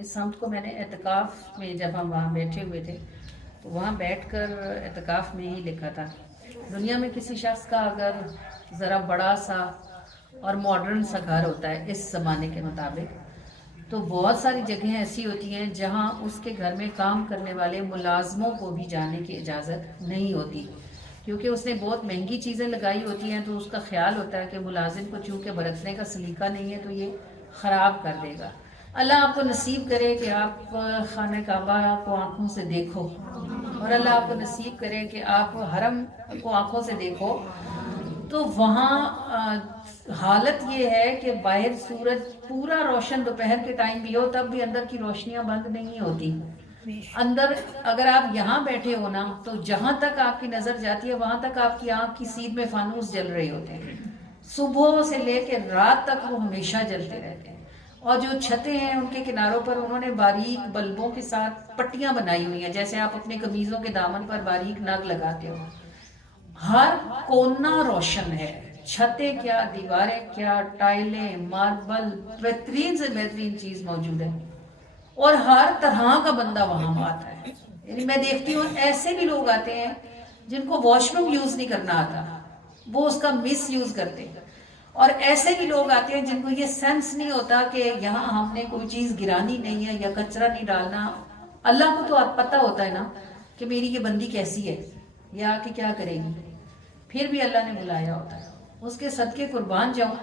اس سمت کو میں نے اعتکاف میں جب ہم وہاں بیٹھے ہوئے تھے تو وہاں بیٹھ کر اعتکاف میں ہی لکھا تھا، دنیا میں کسی شخص کا اگر ذرا بڑا سا اور ماڈرن سا گھر ہوتا ہے اس زمانے کے مطابق، تو بہت ساری جگہیں ایسی ہوتی ہیں جہاں اس کے گھر میں کام کرنے والے ملازموں کو بھی جانے کی اجازت نہیں ہوتی، کیونکہ اس نے بہت مہنگی چیزیں لگائی ہوتی ہیں، تو اس کا خیال ہوتا ہے کہ ملازم کو چونکہ برتنے کا سلیقہ نہیں ہے تو یہ خراب کر دے گا۔ اللہ آپ کو نصیب کرے کہ آپ خانہ کعبہ کو آنکھوں سے دیکھو، اور اللہ آپ کو نصیب کرے کہ آپ حرم کو آنکھوں سے دیکھو، تو وہاں حالت یہ ہے کہ باہر سورج پورا روشن دوپہر کے ٹائم بھی ہو تب بھی اندر کی روشنیاں بند نہیں ہوتی۔ اندر اگر آپ یہاں بیٹھے ہو نا تو جہاں تک آپ کی نظر جاتی ہے وہاں تک آپ کی آنکھ کی سیدھ میں فانوس جل رہے ہوتے ہیں، صبح سے لے کے رات تک وہ ہمیشہ جلتے رہتے ہیں۔ اور جو چھتیں ہیں ان کے کناروں پر انہوں نے باریک بلبوں کے ساتھ پٹیاں بنائی ہوئی ہیں، جیسے آپ اپنے قمیضوں کے دامن پر باریک نگ لگاتے ہو۔ ہر کونا روشن ہے، چھتیں کیا، دیواریں کیا، ٹائلیں، ماربل، بہترین سے بہترین چیز موجود ہے، اور ہر طرح کا بندہ وہاں آتا ہے۔ یعنی میں دیکھتی ہوں ایسے بھی لوگ آتے ہیں جن کو واش روم یوز نہیں کرنا آتا، وہ اس کا مس یوز کرتے ہیں، اور ایسے بھی لوگ آتے ہیں جن کو یہ سینس نہیں ہوتا کہ یہاں ہم نے کوئی چیز گرانی نہیں ہے یا کچرا نہیں ڈالنا۔ اللہ کو تو پتہ ہوتا ہے نا کہ میری یہ بندی کیسی ہے، یہ آ کے کیا کرے گی، پھر بھی اللہ نے بلایا ہوتا ہے، اس کے صدقے قربان جاؤں۔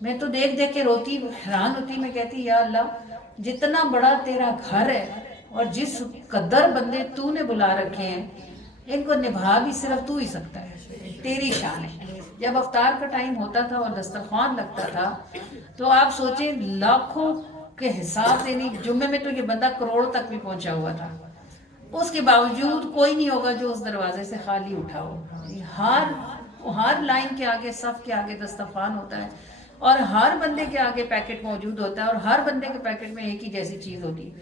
میں تو دیکھ دیکھ کے روتی، حیران ہوتی، میں کہتی یا اللہ جتنا بڑا تیرا گھر ہے اور جس قدر بندے تو نے بلا رکھے ہیں، ان کو نبھا بھی صرف تو ہی سکتا ہے، تیری شان ہے۔ جب افطار کا ٹائم ہوتا تھا اور دسترخوان لگتا تھا تو آپ سوچیں لاکھوں کے حساب سے نہیں، جمعے میں تو یہ بندہ کروڑ تک بھی پہنچا ہوا تھا، اس کے باوجود کوئی نہیں ہوگا جو اس دروازے سے خالی اٹھا ہو۔ ہر لائن کے آگے، صف کے آگے دسترخوان ہوتا ہے، اور ہر بندے کے آگے پیکٹ موجود ہوتا ہے، اور ہر بندے کے پیکٹ میں ایک ہی جیسی چیز ہوتی ہے۔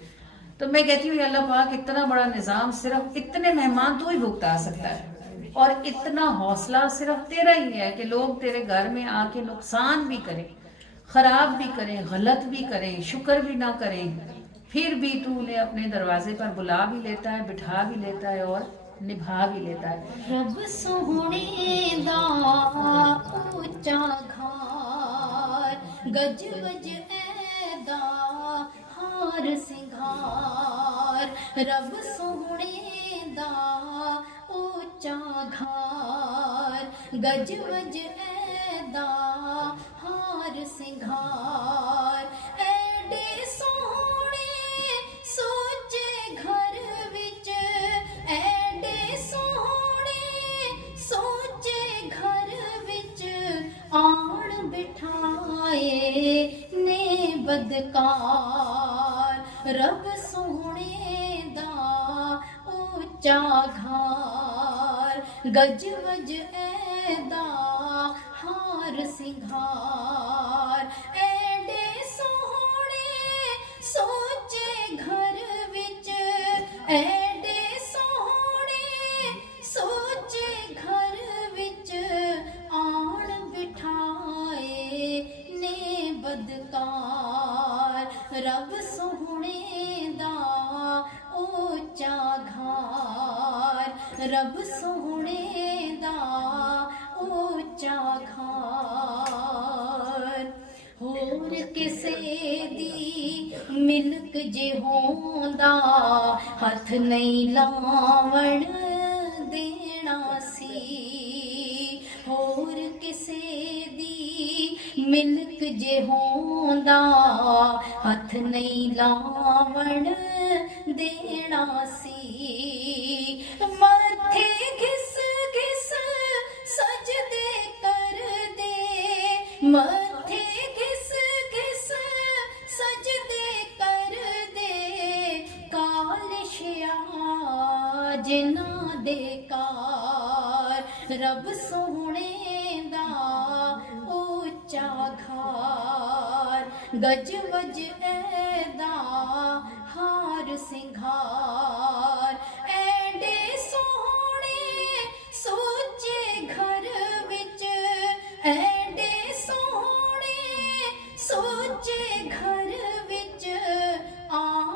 تو میں کہتی ہوں اللہ پاک اتنا بڑا نظام صرف اتنے مہمان تو ہی بھگتا سکتا ہے، اور اتنا حوصلہ صرف تیرا ہی ہے کہ لوگ تیرے گھر میں آ کے نقصان بھی کریں، خراب بھی کریں، غلط بھی کریں، شکر بھی نہ کریں، پھر بھی تو انہیں اپنے دروازے پر بلا بھی لیتا ہے، بٹھا بھی لیتا ہے اور نبھا بھی لیتا ہے۔ رب سوہنے دا اونچا گھار، گج گج ایدا ہار سنگھار، رب سوہنے دا اونچا گھار، گج گج ایدا ہار سنگھار، ایڈے سوہنے سوچے گھر وچ، ایڈے سوہنے سوچے گھر وچ، آن بٹھائے نے بدکار، رب سوہنے دا اونچا گھار، گج وج ایدا ہار سنگھار، ایڈے سوہنے سوچے گھر وچ، ایڈے سوہنے سوچے گھر وچ، آن بٹھائے نے بدکار، رب سوہنے دا اونچا گھار، رب سوہنے دا اونچا گھار، ہور کسے دی ملک جے ہوندا ہاتھ نہیں لاون دینا سی، ہور کسے دی ملک جے ہوندا ہاتھ نہیں لاون دینا سی، متھے گھس گھس سجدے کر دے، متھے گھس گھس سجدے کر دے، کالشیا جنہ دے کار، رب سوہنے دا اونچا گھار، گج وج ایدا ہار سنگھار، ایڈے سوہنے سوچے گھر وچ، ایڈے سوہنے سوچے گھر وچ، آن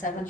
7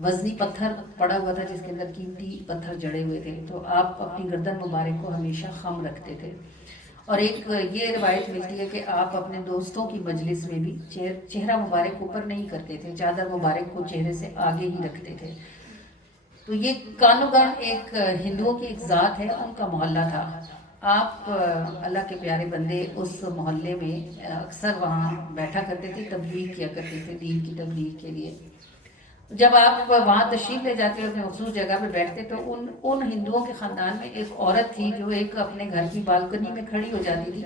وزنی پتھر پڑا ہوا تھا جس کے اندر قیمتی پتھر جڑے ہوئے تھے، تو آپ اپنی گردن مبارک کو ہمیشہ خم رکھتے تھے. اور ایک یہ روایت ملتی ہے کہ آپ اپنے دوستوں کی مجلس میں بھی چہرہ مبارک اوپر نہیں کرتے تھے، چادر مبارک کو چہرے سے آگے ہی رکھتے تھے. تو یہ کانوگان ایک ہندوؤں کی ایک ذات ہے، ان کا محلہ تھا. آپ اللہ کے پیارے بندے اس محلے میں اکثر وہاں بیٹھا کرتے تھے، تبلیغ کیا کرتے تھے دین کی تبلیغ کے لیے. جب آپ وہاں تشریف لے جاتے اپنے مخصوص جگہ پہ بیٹھتے تو ان ہندوؤں کے خاندان میں ایک عورت تھی جو ایک اپنے گھر کی بالکنی میں کھڑی ہو جاتی تھی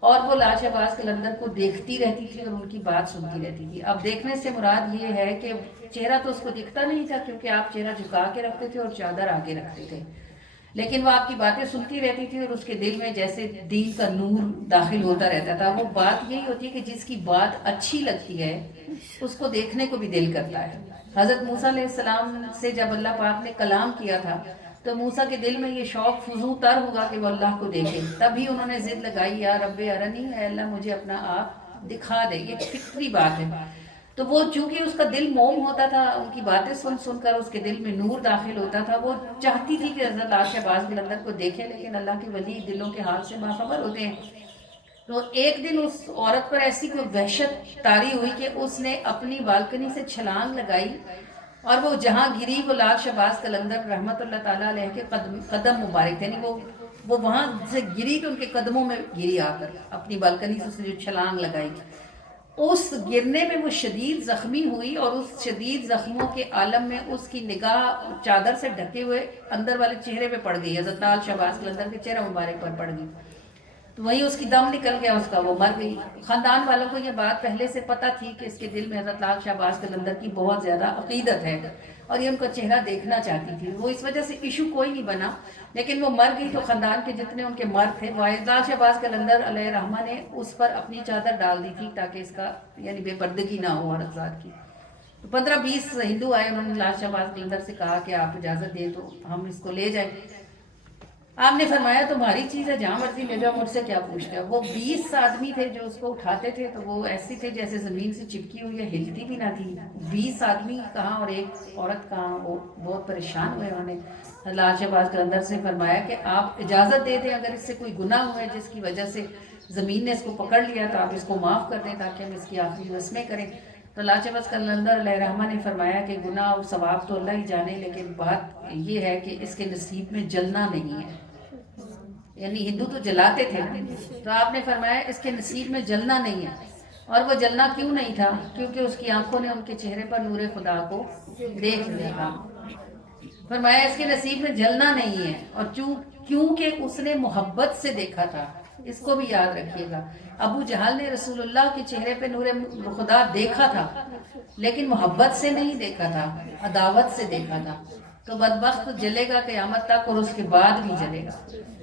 اور وہ لاش عباس قلندر کو دیکھتی رہتی تھی اور ان کی بات سنتی رہتی تھی. اب دیکھنے سے مراد یہ ہے کہ چہرہ تو اس کو دکھتا نہیں تھا کیونکہ آپ چہرہ جھکا کے رکھتے تھے اور چادر آگے رکھتے تھے، لیکن وہ آپ کی باتیں سنتی رہتی تھی اور اس کے دل میں جیسے دین کا نور داخل ہوتا رہتا تھا. وہ بات یہی ہوتی ہے کہ جس کی بات اچھی لگتی ہے اس کو دیکھنے کو بھی دل کرتا ہے. حضرت موسیٰ علیہ السلام سے جب اللہ پاک نے کلام کیا تھا تو موسیٰ کے دل میں یہ شوق فزوں تر ہوگا کہ وہ اللہ کو دیکھے. تبھی انہوں نے ضد لگائی یا رب ارنی، اے اللہ مجھے اپنا آپ دکھا دے. یہ فطری بات ہے. تو وہ چونکہ اس کا دل موم ہوتا تھا، ان کی باتیں سن سن کر اس کے دل میں نور داخل ہوتا تھا، وہ چاہتی تھی کہ حضرت لاش عباس قلندر کو دیکھے، لیکن اللہ کے ولی دلوں کے حال سے باخبر ہوتے ہیں. تو ایک دن اس عورت پر ایسی کوئی وحشت طاری ہوئی کہ اس نے اپنی بالکنی سے چھلانگ لگائی اور وہ جہاں گری وہ لاش عباس قلندر رحمت اللہ تعالیٰ علیہ کے قدم مبارک تھے، یعنی وہ وہاں سے گری تو ان کے قدموں میں گری آ کر اپنی بالکنی سے اس نے جو چھلانگ لگائی. اس گرنے میں وہ شدید زخمی ہوئی اور اس شدید زخموں کے عالم میں اس کی نگاہ چادر سے ڈھکے ہوئے اندر والے چہرے پہ پڑ گئی، حضرت لاش عباس قلندر کے چہرہ مبارک پر پڑ گئی. تو وہیں اس کی دم نکل گیا اس کا، وہ مر گئی. خاندان والوں کو یہ بات پہلے سے پتہ تھی کہ اس کے دل میں حضرت لاش عباس قلندر کی بہت زیادہ عقیدت ہے اور یہ ان کا چہرہ دیکھنا چاہتی تھی. وہ اس وجہ سے ایشو کوئی نہیں بنا، لیکن وہ مر گئی تو خاندان کے جتنے ان کے مرد تھے، لاش عباس قلندر علیہ رحمہ نے اس پر اپنی چادر ڈال دی تھی تاکہ اس کا یعنی بے پردگی نہ ہو عورت ذات کی. تو 15-20 ہندو آئے، انہوں نے لاش عباس قلندر سے کہا کہ آپ اجازت دیں تو ہم اس کو لے جائیں. آپ نے فرمایا تمہاری چیز ہے، جہاں مرضی لے جاؤ، مجھ سے کیا پوچھتے ہو. وہ 20 آدمی تھے جو اس کو اٹھاتے تھے تو وہ ایسی تھے جیسے زمین سے چپکی ہوئی ہے، ہلتی بھی نہ تھی. 20 آدمی کہاں اور ایک عورت کہاں. وہ بہت پریشان ہوئے. انہوں نے لاش عباس قلندر سے فرمایا کہ آپ اجازت دے دیں، اگر اس سے کوئی گناہ ہوا ہے جس کی وجہ سے زمین نے اس کو پکڑ لیا تو آپ اس کو معاف کر دیں تاکہ ہم اس کی آخری رسمیں کریں. تو لاش عباس قلندر علیہ رحمہ نے فرمایا کہ گناہ اور ثواب تو اللہ ہی جانے، لیکن بات یہ ہے کہ اس کے نصیب میں جلنا نہیں ہے. یعنی ہندو تو جلاتے تھے نا، تو آپ نے فرمایا اس کے نصیب میں جلنا نہیں ہے. اور وہ جلنا کیوں نہیں تھا؟ کیونکہ اس کی آنکھوں نے ان کے چہرے پر نور خدا کو دیکھ لیا تھا. فرمایا اس کے نصیب میں جلنا نہیں ہے، اور کیونکہ اس نے محبت سے دیکھا تھا. اس کو بھی یاد رکھیے گا. ابو جہل نے رسول اللہ کے چہرے پہ نور خدا دیکھا تھا لیکن محبت سے نہیں دیکھا تھا، عداوت سے دیکھا تھا. تو بدبخت جلے گا قیامت تک اور اس کے بعد بھی جلے گا.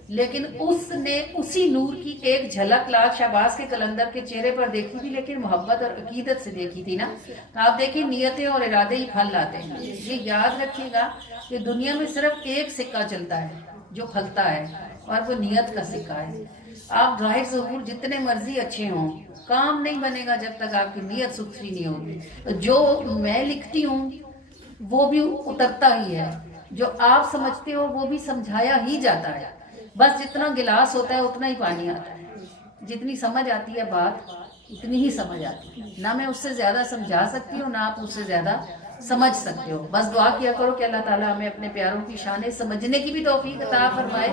لیکن اس نے اسی نور کی ایک جھلک لاش عباس کے قلندر کے چہرے پر دیکھی تھی، لیکن محبت اور عقیدت سے دیکھی تھی نا. تو آپ دیکھیں نیتیں اور ارادے ہی پھل لاتے ہیں. یہ یاد رکھیے گا کہ دنیا میں صرف ایک سکہ چلتا ہے جو پھلتا ہے، اور وہ نیت کا سکہ ہے. آپ ظاہر ظہور جتنے مرضی اچھے ہوں، کام نہیں بنے گا جب تک آپ کی نیت ستھری نہیں ہوگی. جو میں لکھتی ہوں وہ بھی اترتا ہی ہے، جو آپ سمجھتے ہو وہ بھی سمجھایا ہی جاتا ہے. بس جتنا گلاس ہوتا ہے اتنا ہی پانی آتا ہے. جتنی سمجھ آتی ہے بات اتنی ہی سمجھ آتی ہے. نہ میں اس سے زیادہ سمجھا سکتی ہوں، نہ آپ اس سے زیادہ سمجھ سکتے ہو. بس دعا کیا کرو کہ اللہ تعالیٰ ہمیں اپنے پیاروں کی شانیں سمجھنے کی بھی توفیق عطا فرمائے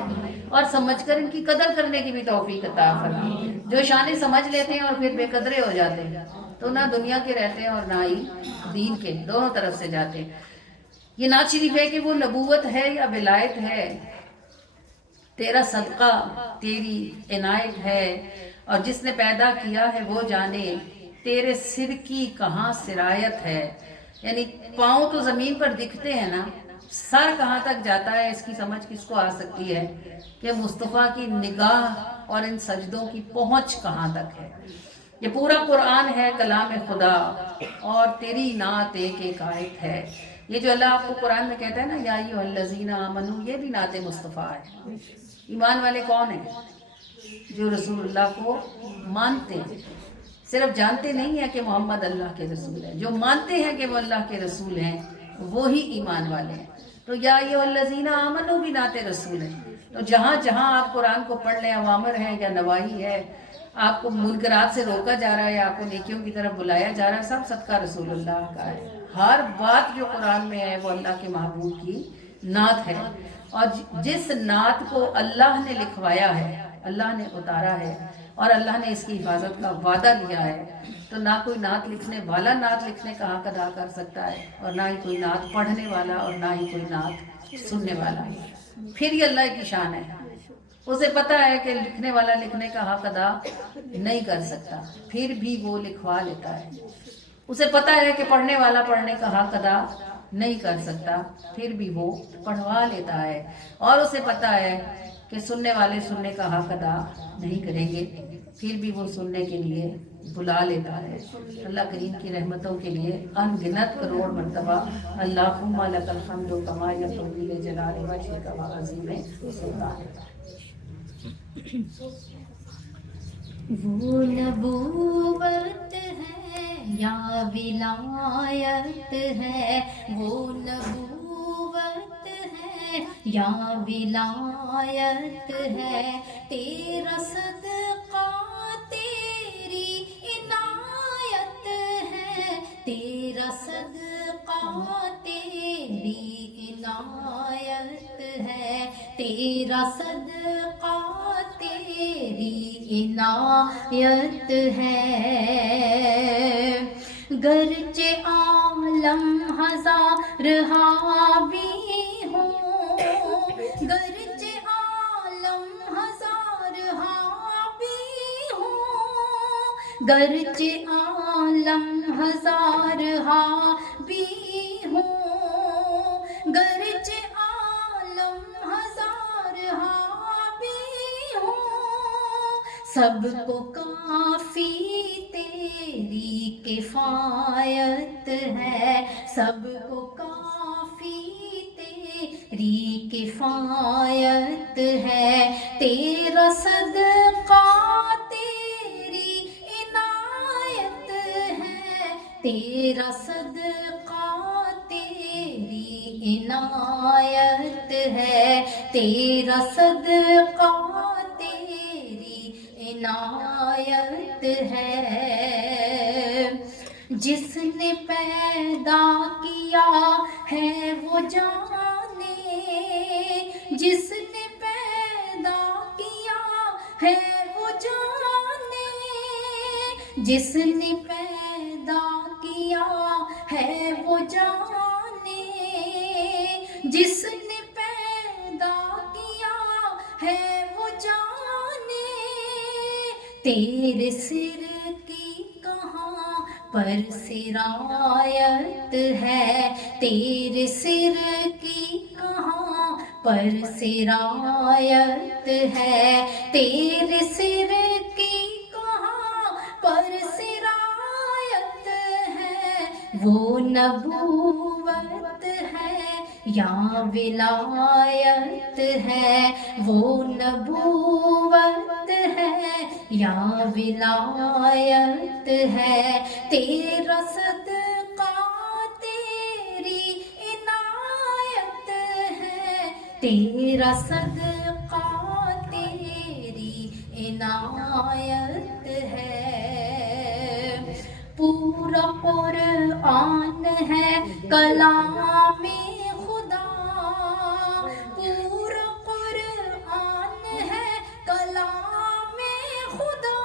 اور سمجھ کر ان کی قدر کرنے کی بھی توفیق عطا فرمائے. جو شانیں سمجھ لیتے ہیں اور پھر بے قدرے ہو جاتے ہیں تو نہ دنیا کے رہتے ہیں اور نہ ہی دین کے، دونوں طرف سے جاتے ہیں. یہ نعت شریف ہے کہ وہ نبوت ہے یا ولایت ہے، تیرا صدقہ تیری عنایت ہے، اور جس نے پیدا کیا ہے وہ جانے تیرے سر کی کہاں سرایت ہے. یعنی پاؤں تو زمین پر دکھتے ہیں نا، سر کہاں تک جاتا ہے اس کی سمجھ کس کو آ سکتی ہے کہ مصطفیٰ کی نگاہ اور ان سجدوں کی پہنچ کہاں تک ہے. یہ پورا قرآن ہے کلام خدا، اور تیری نعت ایک آیت ہے. یہ جو اللہ آپ کو قرآن میں کہتا ہے نا یا ایھا الذین آمنو، یہ بھی نعت مصطفیٰ ہے. ایمان والے کون ہیں؟ جو رسول اللہ کو مانتے ہیں. صرف جانتے نہیں ہیں کہ محمد اللہ کے رسول ہیں، جو مانتے ہیں کہ وہ اللہ کے رسول ہیں وہی ایمان والے ہیں. تو یا ایھا الذین آمنوا بھی نعت رسول ہے. تو جہاں جہاں آپ قرآن کو پڑھ لیں، اوامر ہیں یا نواہی ہے، آپ کو منکرات سے روکا جا رہا ہے یا آپ کو نیکیوں کی طرف بلایا جا رہا ہے، سب صدقہ رسول اللہ کا ہے. ہر بات جو قرآن میں ہے وہ اللہ کے محبوب کی نعت ہے. اور جس نعت کو اللہ نے لکھوایا ہے، اللہ نے اتارا ہے اور اللہ نے اس کی حفاظت کا وعدہ لیا ہے، تو نہ کوئی نعت لکھنے والا نعت لکھنے کا حق ادا کر سکتا ہے، اور نہ ہی کوئی نعت پڑھنے والا، اور نہ ہی کوئی نعت سننے والا. پھر یہ اللہ کی شان ہے. اسے پتہ ہے کہ لکھنے والا لکھنے کا حق ادا نہیں کر سکتا، پھر بھی وہ لکھوا لیتا ہے. اسے پتہ ہے کہ پڑھنے والا پڑھنے کا حق ادا نہیں کر سکتا، پھر بھی وہ پڑھوا لیتا ہے. اور اسے پتہ ہے کہ سننے والے سننے کا حق ادا نہیں کریں گے، پھر بھی وہ سننے کے لیے بلا لیتا ہے. اللہ کریم کی رحمتوں کے لیے ان گنت کروڑ مرتبہ اللہم لک الحمد کما ینبغی لجلال وجہک وعظیم سلطانک. وہ نبوت ہے یا ولایت ہے، وہ نبوت ہے یا ولایت ہے، تیرا صدقہ تیری عنایت ہے، تیرا صدقہ تیری عنایت ہے، تیرا صدقہ تیری عنایت ہے. گرچہ عالم ہزار حاوی ہوں، گرچہ عالم ہزار حاوی ہوں، گرچہ عالم ہزار حاوی ہوں، گرچہ عالم ہزار حاوی ہوں، سب کو کافی تیری کفایت ہے، سب کو کافی تیری کفایت ہے، تیرا صدقہ تیری عنایت ہے، تیرا صدقہ تیری عنایت ہے، تیرا صدقہ تیری عنایت ہے. جس نے پیدا کیا ہے وہ جانے، جس نے پیدا کیا ہے وہ جانے، جس نے پیدا کیا ہے وہ جانے، جس نے پیدا کیا ہے وہ جانے، تیرے سر کی کہاں پر سرایت ہے، تیرے سر کی کہاں پر سرایت ہے، تیرے سر کی کہاں پر سرایت ہے، وہ نبوت ہے یا ولایت ہے، وہ نبوت ہے یا ولایت ہے، تیرا صدقہ تیری عنایت ہے، تیرا صدقہ تیری عنایت ہے. پورا قرآن ہے کلام خدا، پورا قرآن ہے کلام خدا،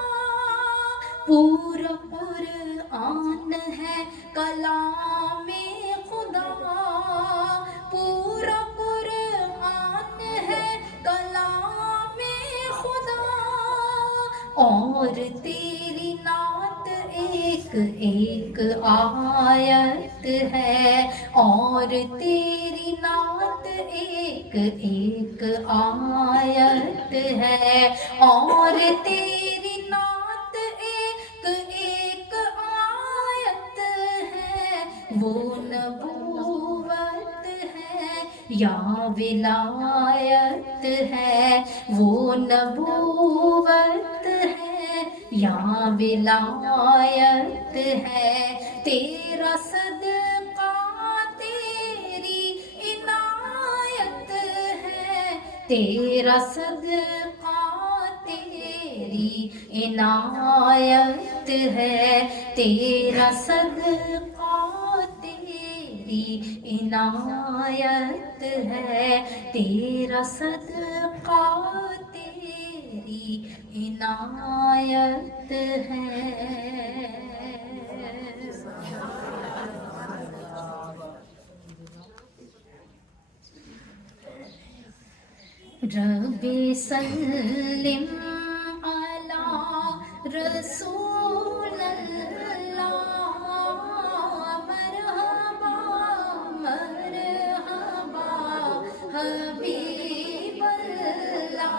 پورا قرآن ہے کلام خدا، پورا قرآن ہے کلام خدا. اور تیری نعت ایک ایک آیت ہے، اور تیری نعت ایک ایک آیت ہے، اور تیری نعت ایک ایک آیت ہے، وہ نبوت ہے یا ولایت ہے، وہ نبوت ہے یا ولایت ہے، تیرا صدقہ تیری تیرا صدقہ تیری عنایت ہے، تیرا صدقہ تیری عنایت ہے، تیرا صدقہ تیری عنایت ہے۔ رب سلم علی رسول اللہ، مرحبا مرحبا حبیب اللہ،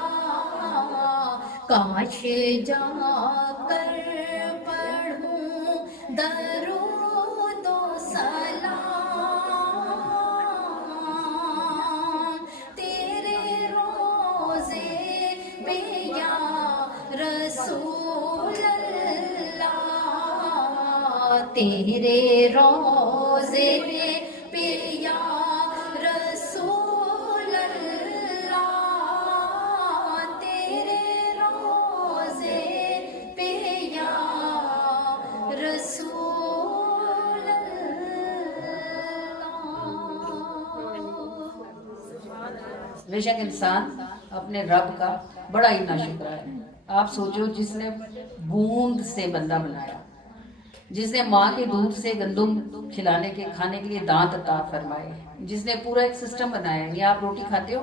کاش جا کر پڑھوں درود و سلام تیرے روزے پہ یا رسول اللہ، تیرے روزے پہ یا رسول اللہ، تیرے روزے پہ یا رسول اللہ۔ بے شک انسان اپنے رب کا بڑا ہی ناشکرا ہے۔ آپ سوچو، جس نے بوند سے بندہ بنایا، جس نے ماں کے دودھ سے گندم کھلانے کے کھانے کے لیے دانت عطا فرمائے، جس نے پورا ایک سسٹم بنایا ہے۔ یہ آپ روٹی کھاتے ہو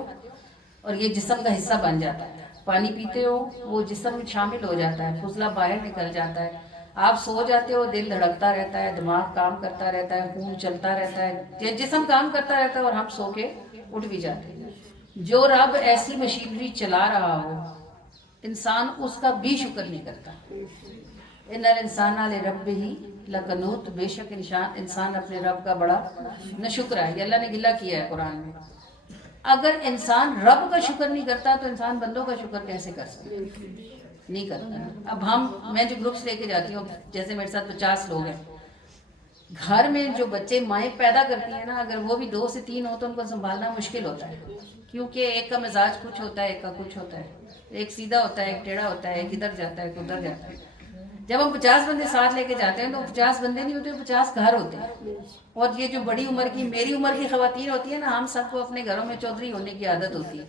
اور یہ جسم کا حصہ بن جاتا ہے، پانی پیتے ہو وہ جسم میں شامل ہو جاتا ہے، فضلہ باہر نکل جاتا ہے، آپ سو جاتے ہو دل دھڑکتا رہتا ہے، دماغ کام کرتا رہتا ہے، خون چلتا رہتا ہے، یہ جسم کام کرتا رہتا ہے اور ہم سو کے اٹھ بھی جاتے ہیں۔ جو رب ایسی مشینری چلا رہا ہو، انسان اس کا بھی شکر نہیں کرتا۔ ان الانسان لربہ لکنوت، بے شک انسان اپنے رب کا بڑا ناشکرا ہے۔ یہ اللہ نے گلہ کیا ہے قرآن میں۔ اگر انسان رب کا شکر نہیں کرتا تو انسان بندوں کا شکر کیسے کر سکتا؟ نہیں کرتا۔ اب میں جو گروپس لے کے جاتی ہوں، جیسے میرے ساتھ 50 لوگ ہیں، گھر میں جو بچے مائیں پیدا کرتی ہیں نا، اگر وہ بھی 2 سے 3 ہو تو ان کو سنبھالنا مشکل ہوتا ہے، کیونکہ ایک کا مزاج کچھ ہوتا ہے، ایک کا کچھ ہوتا ہے، ایک سیدھا ہوتا ہے، ایک ٹیڑھا ہوتا ہے، ایک ادھر جاتا ہے، ایک ادھر جاتا ہے۔ جب ہم 50 بندے ساتھ لے کے جاتے ہیں تو 50 بندے نہیں ہوتے، 50 گھر ہوتے ہیں۔ اور یہ جو بڑی عمر کی میری عمر کی خواتین ہوتی ہیں نا، ہم سب کو اپنے گھروں میں چودھری ہونے کی عادت ہوتی ہے،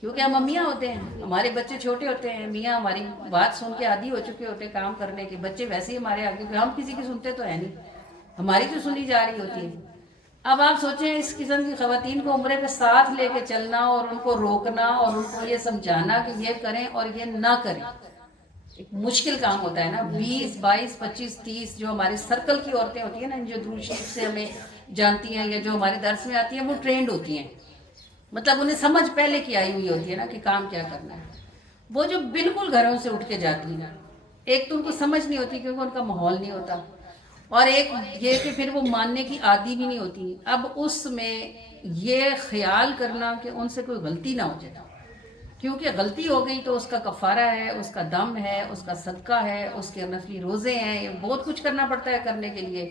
کیونکہ ہم امیاں ہوتے ہیں، ہمارے بچے چھوٹے ہوتے ہیں، میاں ہماری بات سن کے عادی ہو چکے ہوتے ہیں کام کرنے کے، بچے ویسے ہی ہمارے آگے، ہم کسی کی سنتے تو ہے نہیں، ہماری تو سنی جا رہی ہوتی ہے۔ اب آپ سوچیں اس قسم کی خواتین کو عمرے پہ ساتھ لے کے چلنا اور ان کو روکنا اور ان کو یہ سمجھانا کہ یہ کریں اور یہ نہ کریں، ایک مشکل کام ہوتا ہے نا۔ 20 22 25 30 جو ہمارے سرکل کی عورتیں ہوتی ہیں نا، جو درود شریف سے ہمیں جانتی ہیں یا جو ہمارے درس میں آتی ہیں، وہ ٹرینڈ ہوتی ہیں، مطلب انہیں سمجھ پہلے کی آئی ہوئی ہوتی ہے نا کہ کام کیا کرنا ہے۔ وہ جو بالکل گھروں سے اٹھ کے جاتی ہیں، ایک تو ان کو سمجھ نہیں ہوتی کیونکہ ان کا ماحول نہیں ہوتا، اور ایک یہ کہ پھر وہ ماننے کی عادی بھی نہیں ہوتی۔ اب اس میں یہ خیال کرنا کہ ان سے کوئی غلطی نہ ہو جائے، کیونکہ غلطی ہو گئی تو اس کا کفارہ ہے، اس کا دم ہے، اس کا صدقہ ہے، اس کے نفلی روزے ہیں، یہ بہت کچھ کرنا پڑتا ہے کرنے کے لیے،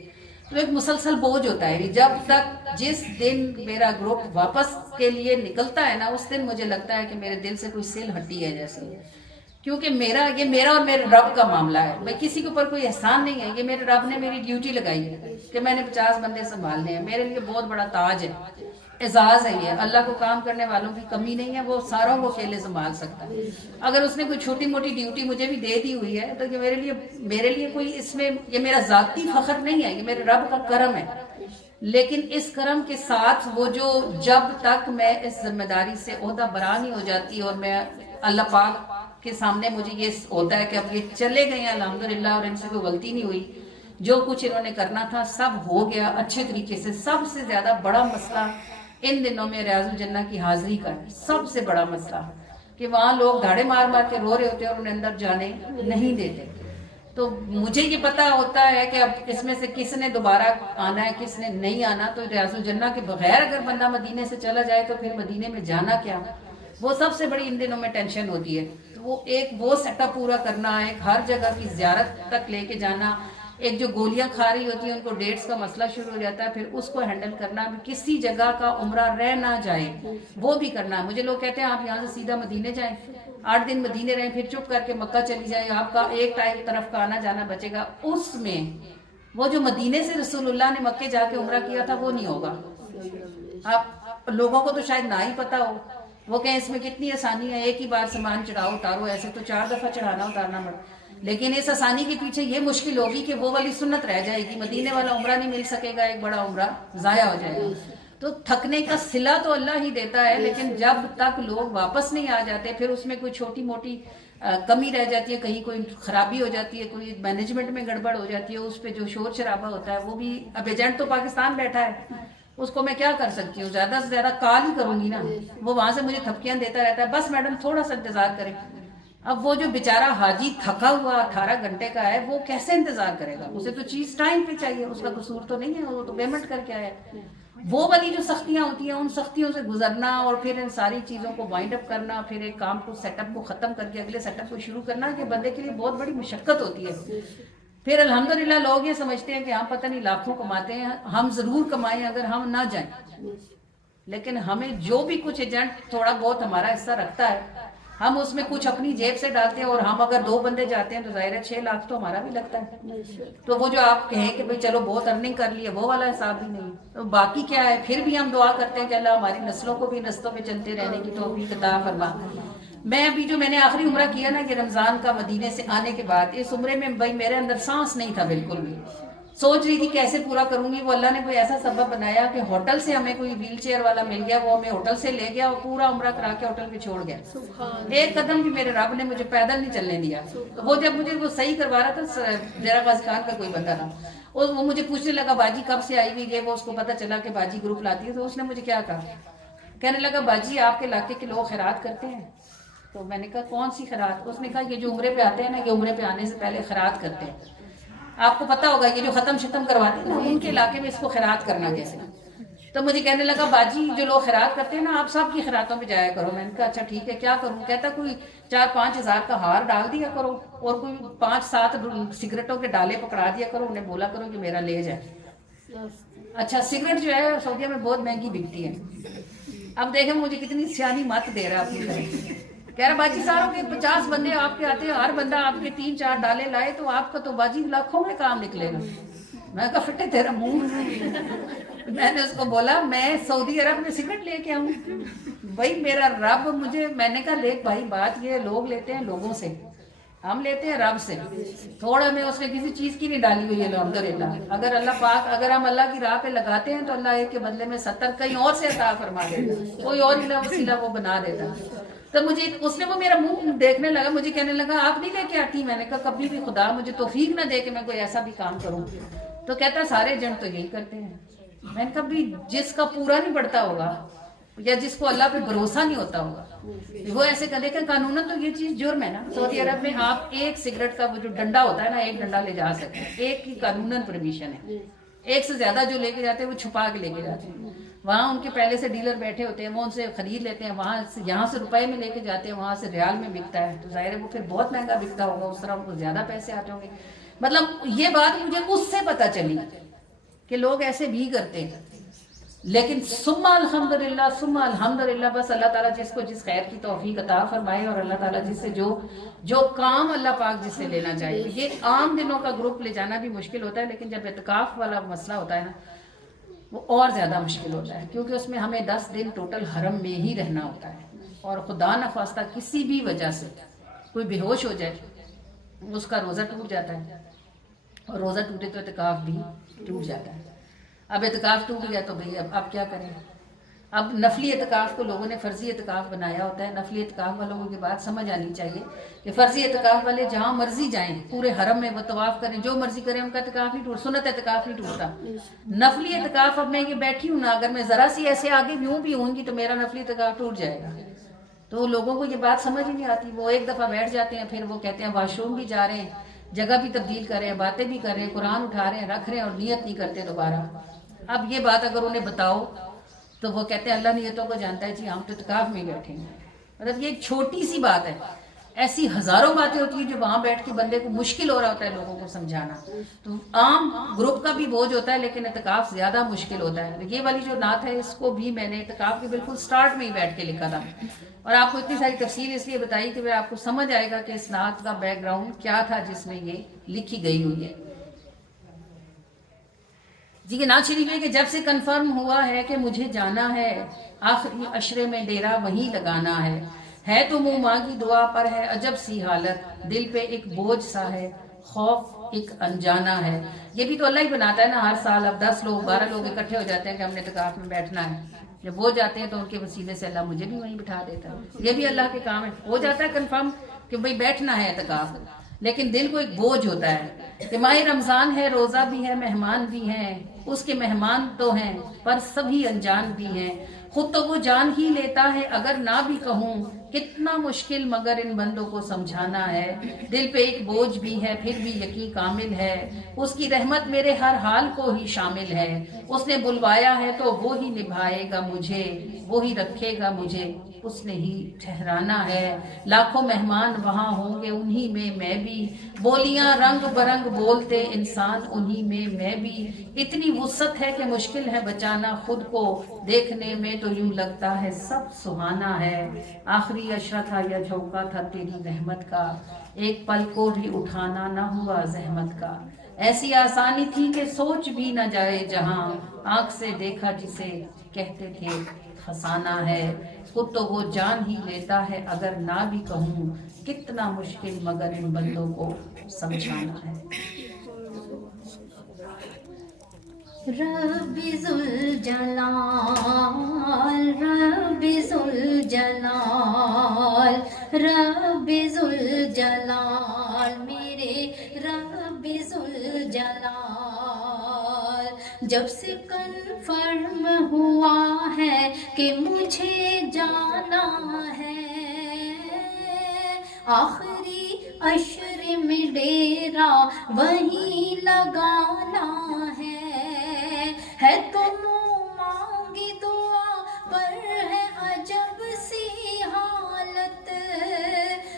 تو ایک مسلسل بوجھ ہوتا ہے۔ جب تک جس دن میرا گروپ واپس کے لیے نکلتا ہے نا، اس دن مجھے لگتا ہے کہ میرے دل سے کوئی سیل ہٹی ہے جیسے، کیونکہ یہ میرا اور میرے رب کا معاملہ ہے۔ میں کسی کے اوپر کوئی احسان نہیں ہے، یہ میرے رب نے میری ڈیوٹی لگائی ہے کہ میں نے 50 بندے سنبھالنے ہیں، میرے لیے بہت بڑا تاج ہے، اعزاز ہے یہ۔ اللہ کو کام کرنے والوں کی کمی نہیں ہے، وہ ساروں کو اکیلے سنبھال سکتا ہے۔ اگر اس نے کوئی چھوٹی موٹی ڈیوٹی مجھے بھی دے دی ہوئی ہے تو یہ میرے لیے کوئی اس میں یہ میرا ذاتی فخر نہیں ہے، یہ میرے رب کا کرم ہے۔ لیکن اس کرم کے ساتھ وہ جو جب تک میں اس ذمہ داری سے عہدہ برا نہیں ہو جاتی اور میں اللہ پاک کے سامنے مجھے یہ ہوتا ہے کہ اب یہ چلے گئے ہیں الحمدللہ اور ان سے کوئی غلطی نہیں ہوئی، جو کچھ انہوں نے کرنا تھا سب ہو گیا اچھے طریقے سے۔ سب سے زیادہ بڑا مسئلہ ان دنوں میں ریاض الجنہ کی حاضری کا ہے، سب سے بڑا مسئلہ کہ وہاں لوگ دھاڑے مار مار کے رو رہے ہوتے ہیں اور انہیں اندر جانے نہیں دیتے۔ تو مجھے یہ پتا ہوتا ہے کہ اب اس میں سے کس نے دوبارہ آنا ہے کس نے نہیں آنا، تو ریاض الجنہ کے بغیر اگر بندہ مدینے سے چلا جائے تو پھر مدینے میں جانا کیا، وہ سب سے بڑی ان دنوں میں ٹینشن ہوتی ہے۔ تو وہ سیٹ اپ پورا کرنا، ایک ہر جگہ کی زیارت تک لے کے جانا، ایک جو گولیاں کھا رہی ہوتی ہیں ان کو ڈیٹس کا مسئلہ شروع ہو جاتا ہے، پھر اس کو ہینڈل کرنا، کسی جگہ کا عمرہ رہ نہ جائے وہ بھی کرنا ہے. مجھے لوگ کہتے ہیں آپ یہاں سے سیدھا مدینے جائیں، 8 دن مدینے رہیں، پھر چپ کر کے مکہ چلی جائیں، آپ کا ایک ٹائم طرف کا آنا جانا بچے گا. اس میں وہ جو مدینے سے رسول اللہ نے مکے جا کے عمرہ کیا تھا وہ نہیں ہوگا. آپ لوگوں کو تو شاید نہ ہی پتا ہو، وہ کہیں اس میں کتنی آسانی ہے، ایک ہی بار سامان چڑھاؤ اتارو، ایسے تو 4 دفعہ چڑھانا اتارنا پڑتا. لیکن اس آسانی کے پیچھے یہ مشکل ہوگی کہ وہ والی سنت رہ جائے گی، مدینے والا عمرہ نہیں مل سکے گا، ایک بڑا عمرہ ضائع ہو جائے گا. تو تھکنے کا صلہ تو اللہ ہی دیتا ہے، لیکن جب تک لوگ واپس نہیں آ جاتے پھر اس میں کوئی چھوٹی موٹی کمی رہ جاتی ہے، کہیں کوئی خرابی ہو جاتی ہے، کوئی مینجمنٹ میں گڑبڑ ہو جاتی ہے، اس پہ جو شور شرابہ ہوتا ہے وہ بھی. اب ایجنٹ تو پاکستان بیٹھا ہے، اس کو میں کیا کر سکتی ہوں، زیادہ سے زیادہ کال ہی کروں گی نا. وہ وہاں سے مجھے تھپکیاں دیتا رہتا ہے، بس میڈم تھوڑا سا انتظار کریں. اب وہ جو بیچارہ حاجی تھکا ہوا 18 گھنٹے کا ہے وہ کیسے انتظار کرے گا، اسے تو چیز ٹائم پہ چاہیے، اس کا قصور تو نہیں ہے، وہ تو پیمنٹ کر کے آیا ہے. وہ والی جو سختیاں ہوتی ہیں ان سختیوں سے گزرنا اور پھر ان ساری چیزوں کو وائنڈ اپ کرنا، پھر ایک کام کو سیٹ اپ کو ختم کر کے اگلے سیٹ اپ کو شروع کرنا، یہ بندے کے لیے بہت بڑی مشقت ہوتی ہے. پھر الحمدللہ لوگ یہ سمجھتے ہیں کہ ہم پتہ نہیں لاکھوں کماتے ہیں، ہم ضرور کمائیں اگر ہم نہ جائیں، لیکن ہمیں جو بھی کچھ ایجنٹ تھوڑا بہت ہمارا حصہ رکھتا ہے ہم اس میں کچھ اپنی جیب سے ڈالتے ہیں، اور ہم اگر 2 بندے جاتے ہیں تو ظاہر ہے 6 لاکھ تو ہمارا بھی لگتا ہے. تو وہ جو آپ کہیں کہ بھئی چلو بہت ارننگ کر لی ہے وہ والا حساب بھی نہیں. تو باقی کیا ہے، پھر بھی ہم دعا کرتے ہیں کہ اللہ ہماری نسلوں کو بھی نسلوں میں چلتے رہنے کی توفیق عطا فرما. میں ابھی جو میں نے آخری عمرہ کیا نا کہ رمضان کا مدینے سے آنے کے بعد، اس عمرے میں بھائی میرے اندر سانس نہیں تھا بالکل بھی. سوچ رہی تھی کیسے پورا کروں گی، وہ اللہ نے کوئی ایسا سبب بنایا کہ ہوٹل سے ہمیں کوئی ویل چیئر والا مل گیا، وہ ہمیں ہوٹل سے لے گیا اور پورا عمرہ کرا کے ہوٹل پہ چھوڑ گیا. ایک قدم بھی میرے رب نے مجھے پیدل نہیں چلنے دیا. وہ جب مجھے وہ صحیح کروا رہا تھا، ڈیرہ غازی خان کا کوئی بندہ تھا، وہ مجھے پوچھنے لگا باجی کب سے آئی ہوئی ہے، وہ اس کو پتا چلا کہ باجی گروپ لاتی ہے. تو اس نے مجھے کیا کہا، کہنے لگا باجی آپ کے علاقے کے لوگ خیرات کرتے ہیں. تو میں نے کہا کون سی خیرات؟ اس نے کہا یہ جو عمرے پہ آتے ہیں نا، یہ عمرے پہ آنے سے پہلے خیرات کرتے ہیں. آپ کو پتا ہوگا یہ جو ختم شتم کرواتے ہیں نا، ان کے علاقے میں اس کو خیرات کرنا کیسے. تو مجھے کہنے لگا باجی جو لوگ خیرات کرتے ہیں نا آپ سب کی خیراتوں پہ جایا کرو. میں نے کہا اچھا ٹھیک ہے کیا کروں؟ کہتا کوئی 4-5 ہزار کا ہار ڈال دیا کرو اور کوئی 5-7 سگریٹوں کے ڈالے پکڑا دیا کرو، انہیں بولا کرو کہ میرا لے جائے. اچھا سگریٹ جو ہے سعودیہ میں بہت مہنگی بکتی ہے. اب دیکھیں مجھے کتنی سیانی مت دے رہا ہے اپنی طرف. کہہ رہا باجی ساروں کے 50 بندے آپ کے آتے ہیں، ہر بندہ آپ کے 3-4 ڈالے لائے تو آپ کا تو باجی لاکھوں میں کام نکلے گا. میں کہا فٹے تیرا منہ. میں نے اس کو بولا میں سعودی عرب میں سگریٹ لے کے آؤں؟ بھائی میرا رب مجھے، میں نے کہا لیک بھائی بات یہ لوگ لیتے ہیں لوگوں سے، ہم لیتے ہیں رب سے. تھوڑا میں اس نے کسی چیز کی نہیں ڈالی ہوئی ہے الحمدللہ. اگر اللہ پاک، اگر ہم اللہ کی راہ پہ لگاتے ہیں تو اللہ ایک کے بدلے میں 70 کہیں اور سے عطا فرما دیتا، کوئی اور وسیلہ وہ بنا دیتا. تو مجھے اس نے وہ میرا منہ دیکھنے لگا، مجھے کہنے لگا آپ نہیں لے کے آتی؟ میں نے کہا کبھی بھی خدا مجھے توفیق نہ دے کہ میں کوئی ایسا بھی کام کروں. تو کہتا سارے ایجنٹ تو یہی کرتے ہیں. میں نے کہا بھی جس کا پورا نہیں پڑتا ہوگا یا جس کو اللہ پہ بھروسہ نہیں ہوتا ہوگا وہ ایسے کر. دیکھیں قانوناً تو یہ چیز جرم ہے نا. سعودی عرب میں آپ ایک سگریٹ کا وہ جو ڈنڈا ہوتا ہے نا، ایک ڈنڈا لے جا سکتے ہیں، ایک کی قانوناً پرمیشن ہے. ایک سے زیادہ جو لے کے جاتے ہیں وہ چھپا کے لے کے جاتے ہیں. وہاں ان کے پہلے سے ڈیلر بیٹھے ہوتے ہیں، وہ ان سے خرید لیتے ہیں، وہاں سے یہاں سے روپے میں لے کے جاتے ہیں، وہاں سے ریال میں بکتا ہے. تو ظاہر ہے وہ پھر بہت مہنگا بکتا ہوگا، اس طرح ان کو زیادہ پیسے آتے ہوں گے. مطلب یہ بات مجھے اس سے پتہ چلی کہ لوگ ایسے بھی کرتے ہیں. لیکن ثم الحمدللہ ثم الحمدللہ، بس اللہ تعالیٰ جس کو جس خیر کی توفیق عطا فرمائے، اور اللہ تعالیٰ جس سے جو کام اللہ پاک جس سے لینا چاہیے. یہ عام دنوں کا گروپ لے جانا بھی مشکل ہوتا ہے، لیکن جب اعتکاف والا مسئلہ ہوتا ہے نا وہ اور زیادہ مشکل ہوتا ہے، کیونکہ اس میں ہمیں 10 دن ٹوٹل حرم میں ہی رہنا ہوتا ہے. اور خدا نخواستہ کسی بھی وجہ سے کوئی بے ہوش ہو جائے اس کا روزہ ٹوٹ جاتا ہے، اور روزہ ٹوٹے تو اعتکاف بھی ٹوٹ جاتا ہے. اب اعتکاف ٹوٹ گیا تو بھئی اب کیا کریں؟ اب نفلی اعتکاف کو لوگوں نے فرضی اعتکاف بنایا ہوتا ہے. نفلی اعتکاف والوں کی بات سمجھ آنی چاہیے کہ فرضی اعتکاف والے جہاں مرضی جائیں، پورے حرم میں وہ طواف کریں، جو مرضی کریں، ان کا اعتکاف نہیں ٹوٹ، سنت اعتکاف نہیں ٹوٹتا. نفلی اعتکاف، اب میں یہ بیٹھی ہوں نا، اگر میں ذرا سی ایسے آگے بھی ہوں گی تو میرا نفلی اعتکاف ٹوٹ جائے گا. تو لوگوں کو یہ بات سمجھ ہی نہیں آتی. وہ ایک دفعہ بیٹھ جاتے ہیں، پھر وہ کہتے ہیں واش روم بھی جا رہے ہیں، جگہ بھی تبدیل کر رہے ہیں، باتیں بھی کر رہے ہیں، قرآن اٹھا رہے ہیں، رکھ رہے ہیں، اور نیت نہیں کرتے دوبارہ. اب یہ بات اگر انہیں بتاؤ تو وہ کہتے ہیں اللہ نیتوں کو جانتا ہے، جی ہم تو اعتکاف میں بیٹھے ہیں. مطلب یہ ایک چھوٹی سی بات ہے. ایسی ہزاروں باتیں ہوتی ہیں جو وہاں بیٹھ کے بندے کو مشکل ہو رہا ہوتا ہے لوگوں کو سمجھانا. تو عام گروپ کا بھی بوجھ ہوتا ہے لیکن اعتکاف زیادہ مشکل ہوتا ہے. یہ والی جو نعت ہے اس کو بھی میں نے اعتکاف کے بالکل سٹارٹ میں ہی بیٹھ کے لکھا تھا, اور آپ کو اتنی ساری تفصیل اس لیے بتائی کہ آپ کو سمجھ آئے گا کہ اس نعت کا بیک گراؤنڈ کیا تھا جس میں یہ لکھی گئی ہوئی ہے. جی یہ نعت شریف ہے کہ جب سے کنفرم ہوا ہے کہ مجھے جانا ہے, آخری عشرے میں ڈیرا وہیں لگانا ہے تو منہ مانگی دعا پر ہے عجب سی حالت, دل پہ ایک بوجھ سا ہے, خوف ایک انجانا ہے. یہ بھی تو اللہ ہی بناتا ہے نا, ہر سال اب 10 لوگ 12 لوگ اکٹھے ہو جاتے ہیں کہ ہم نے اعتکاف میں بیٹھنا ہے. جب وہ جاتے ہیں تو ان کے وسیلے سے اللہ مجھے بھی وہیں بٹھا دیتا ہے. یہ بھی اللہ کے کام ہے. ہو جاتا ہے کنفرم کہ بھئی بیٹھنا ہے اعتکاف, لیکن دل کو ایک بوجھ ہوتا ہے کہ ماہ رمضان ہے, روزہ بھی ہے, مہمان بھی ہیں, اس کے مہمان تو ہیں پر سبھی انجان بھی ہیں. خود تو وہ جان ہی لیتا ہے اگر نہ بھی کہوں, کتنا مشکل مگر ان بندوں کو سمجھانا ہے. دل پہ ایک بوجھ بھی ہے پھر بھی یقین کامل ہے, اس کی رحمت میرے ہر حال کو ہی شامل ہے. اس نے بلوایا ہے تو وہ ہی نبھائے گا مجھے, وہی رکھے گا مجھے, اس نے ہی ٹھہرانا ہے. لاکھوں مہمان وہاں ہوں گے انہی میں میں بھی, بولیاں رنگ برنگ بولتے انسان انہی میں میں بھی. اتنی وسعت ہے کہ مشکل ہے بچانا خود کو, دیکھنے میں تو یوں لگتا ہے سب سہانا ہے. آخری عشرہ تھا یا جھونکا تھا تیری رحمت کا, ایک پل کو بھی اٹھانا نہ ہوا زحمت کا. ایسی آسانی تھی کہ سوچ بھی نہ جائے جہاں, آنکھ سے دیکھا جسے کہتے تھے فسانہ ہے. خود تو وہ جان ہی لیتا ہے اگر نہ بھی کہوں, کتنا مشکل مگر ان بندوں کو سمجھانا ہے. رب ذوالجلال, رب ذوالجلال, رب ذوالجلال, میرے رب ذوالجلال. جب سے کنفرم ہوا ہے کہ مجھے جانا ہے, آخری عشر میں ڈیرا وہیں لگانا ہے تو منہ مانگی دعا پر ہے عجب سی حالت,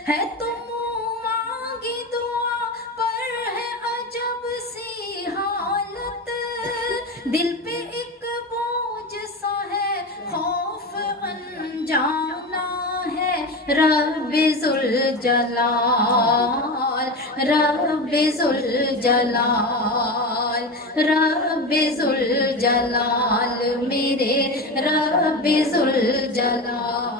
ہے تو منہ مانگی دعا پر ہے عجب سی حالت. دل پہ ایک بوجھ سا ہے, خوف انجانا ہے. رب ذوالجلال, رب ذوالجلال, رب ذوالجلال, میرے رب ذوالجلال.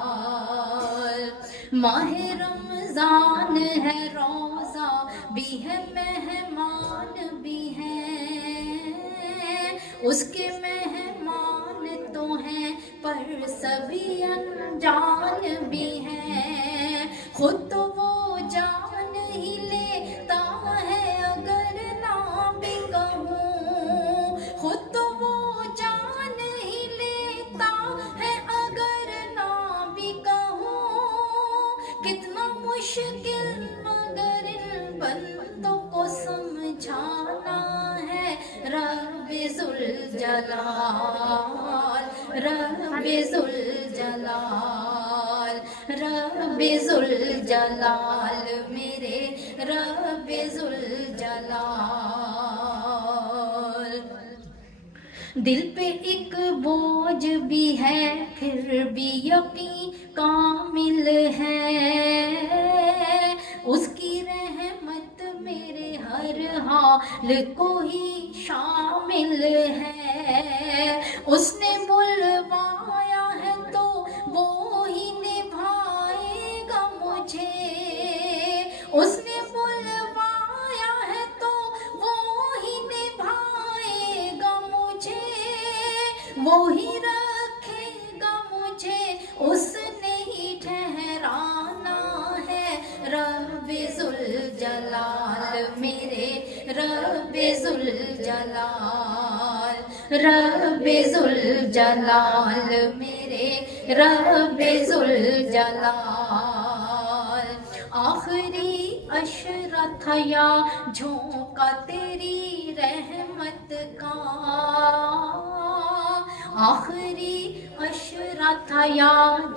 ماہ رمضان ہے, روزہ بھی ہے, مہمان بھی ہیں, اس کے مہمان تو ہیں پر سبھی انجان بھی ہیں. خود تو وہ جان ہی لیتا ہے اگر نہ بھی کہوں, خود تو وہ جان ہی لیتا ہے اگر نہ بھی کہوں. کتنا مشکل مگر ان بندوں کو سمجھانا ہے. رب ذوالجلال, رب ذوالجلال, رب ذوالجلال, میرے رب ذوالجلال. دل پہ ایک بوجھ بھی ہے پھر بھی یقین کامل ہے, اس کی رحمت میرے ہر حال کو ہی شامل ہے. اس نے بلوایا ہے تو وہ ہی نبھائے گا مجھے, اس نے بلوایا ہے تو وہ ہی نبھائے گا مجھے, وہی رکھے گا مجھے, اس نے ہی ٹھہرانا ہے. رب ذوالجلال, میرے رب ذوالجلال, رب ذوالجلال, میرے رب ذوالجلال. آخری عشرہ تھا یا جھونکا تیری رحمت کا, آخری عشرہ تھا یا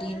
3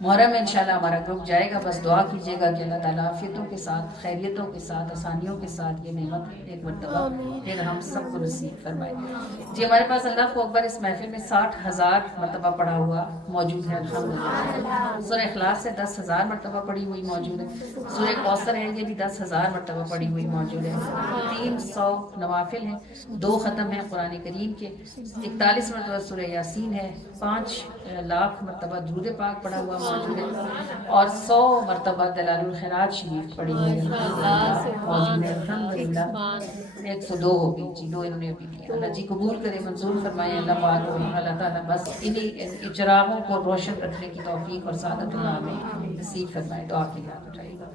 محرم میں انشاءاللہ ہمارا گروپ جائے گا. بس دعا کیجیے گا کہ اللہ تعالیٰ عافیتوں کے ساتھ، خیریتوں کے ساتھ، آسانیوں کے ساتھ یہ نعمت ایک مرتبہ پھر ہم سب کو نصیب فرمائے. جی ہمارے پاس اللہ اکبر اس محفل میں 60,000 مرتبہ پڑھا ہوا موجود ہے الحمدللہ. سورہ اخلاص سے 10,000 مرتبہ پڑھی ہوئی موجود ہے. سورہ کوثر ہے یہ بھی 10,000 مرتبہ پڑھی ہوئی موجود ہے. 300 نوافل ہیں، 2 ختم ہیں قرآن کریم کے، 41 مرتبہ سورہ یاسین ہے، 5 لاکھ مرتبہ درود پاک پڑھا ہوا موجود ہے، اور 100 مرتبہ دلال الخیرات شریف پڑھی ہوئی موجود ہے الحمدللہ. 102 ہوگی جی، 2 انہوں نے ابھی دیا. اللہ جی قبول کرے، منظور فرمائے اللہ پاک اور اللہ تعالیٰ بس انہیں چراغوں کو روشن رکھنے کی توفیق اور سعادت اللہ میں نصیب فرمائے. دعا کی یاد اٹھائیے گا.